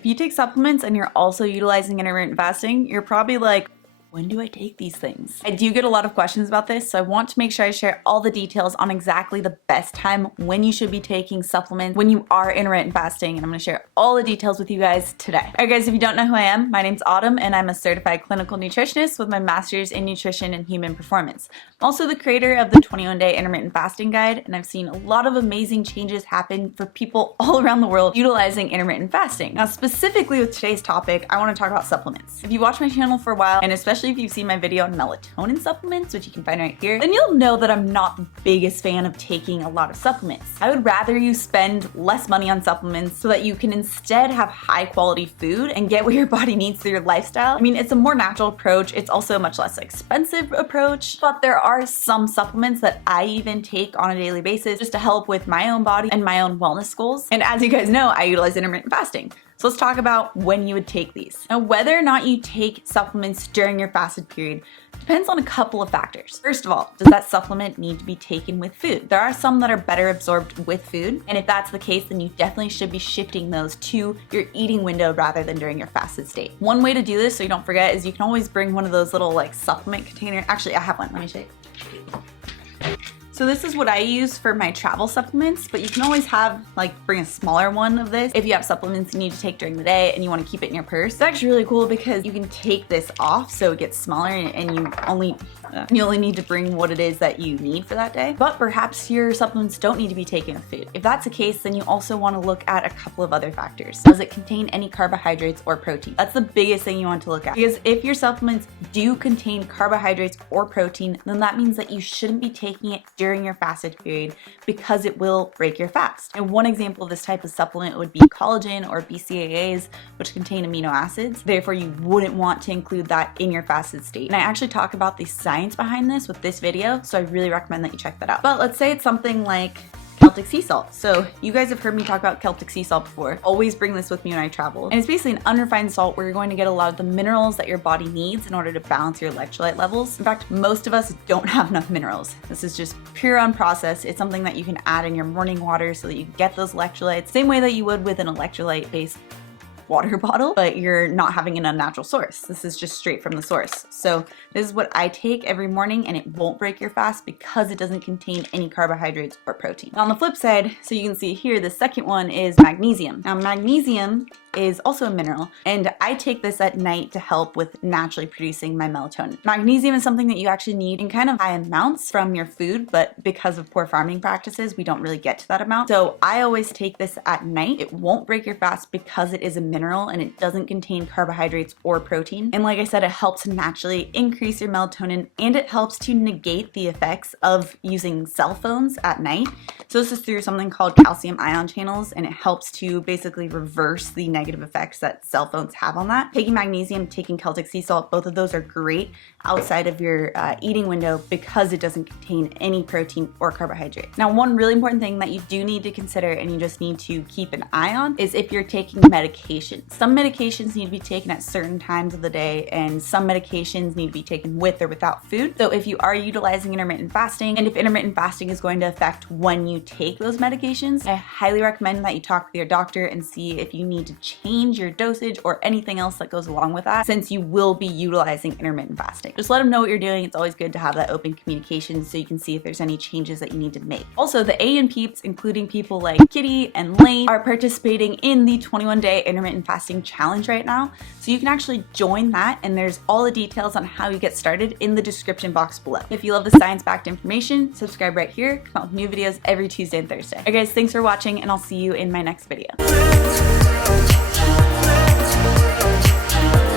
If you take supplements and you're also utilizing intermittent fasting, you're probably like, when do I take these things? I do get a lot of questions about this, so I want to make sure I share all the details on exactly the best time when you should be taking supplements when you are intermittent fasting, and I'm gonna share all the details with you guys today. All right guys, if you don't know who I am, my name's Autumn and I'm a certified clinical nutritionist with my master's in nutrition and human performance. I'm also the creator of the 21-day intermittent fasting guide, and I've seen a lot of amazing changes happen for people all around the world utilizing intermittent fasting. Now, specifically with today's topic, I wanna talk about supplements. If you watch my channel for a while, and especially if you've seen my video on melatonin supplements, which you can find right here, then you'll know that I'm not the biggest fan of taking a lot of supplements. I would rather you spend less money on supplements so that you can instead have high quality food and get what your body needs through your lifestyle. I mean, it's a more natural approach. It's also a much less expensive approach, but there are some supplements that I even take on a daily basis just to help with my own body and my own wellness goals. And as you guys know, I utilize intermittent fasting. So let's talk about when you would take these. Now, whether or not you take supplements during your fasted period depends on a couple of factors. First of all, does that supplement need to be taken with food? There are some that are better absorbed with food, and if that's the case, then you definitely should be shifting those to your eating window rather than during your fasted state. One way to do this, so you don't forget, is you can always bring one of those little like supplement containers. Actually, I have one. Let me show you. So this is what I use for my travel supplements, but you can always bring a smaller one of this if you have supplements you need to take during the day and you want to keep it in your purse. It's actually really cool because you can take this off so it gets smaller and you only need to bring what it is that you need for that day. But perhaps your supplements don't need to be taken with food. If that's the case, then you also want to look at a couple of other factors. Does it contain any carbohydrates or protein? That's the biggest thing you want to look at, because if your supplements do contain carbohydrates or protein, then that means that you shouldn't be taking it during your fasted period because it will break your fast. And one example of this type of supplement would be collagen or BCAAs, which contain amino acids. Therefore, you wouldn't want to include that in your fasted state. And I actually talk about the science behind this with this video, so I really recommend that you check that out. But let's say it's something like Celtic Sea Salt. So you guys have heard me talk about Celtic Sea Salt before. Always bring this with me when I travel. And it's basically an unrefined salt where you're going to get a lot of the minerals that your body needs in order to balance your electrolyte levels. In fact, most of us don't have enough minerals. This is just pure unprocessed. It's something that you can add in your morning water so that you can get those electrolytes, same way that you would with an electrolyte-based water bottle, but you're not having an unnatural source. This is just straight from the source. So this is what I take every morning, and it won't break your fast because it doesn't contain any carbohydrates or protein. Now, on the flip side, so you can see here, the second one is magnesium. Now, magnesium is also a mineral, and I take this at night to help with naturally producing my melatonin. Magnesium is something that you actually need in kind of high amounts from your food, but because of poor farming practices, we don't really get to that amount. So I always take this at night. It won't break your fast because it is a mineral and it doesn't contain carbohydrates or protein. And like I said, it helps to naturally increase your melatonin, and it helps to negate the effects of using cell phones at night. So this is through something called calcium ion channels, and it helps to basically reverse the negative effects that cell phones have on that. Taking magnesium, taking Celtic Sea Salt, both of those are great outside of your eating window because it doesn't contain any protein or carbohydrates. Now, one really important thing that you do need to consider and you just need to keep an eye on is if you're taking medications. Some medications need to be taken at certain times of the day, and some medications need to be taken with or without food. So if you are utilizing intermittent fasting, and if intermittent fasting is going to affect when you take those medications, I highly recommend that you talk with your doctor and see if you need to change your dosage or anything else that goes along with that, since you will be utilizing intermittent fasting. Just let them know what you're doing. It's always good to have that open communication so you can see if there's any changes that you need to make. Also, the A and peeps, including people like Kitty and Lane, are participating in the 21-day intermittent fasting challenge right now. So you can actually join that, and there's all the details on how you get started in the description box below. If you love the science-backed information, subscribe right here. Come out with new videos every Tuesday and Thursday. Alright guys, thanks for watching, and I'll see you in my next video.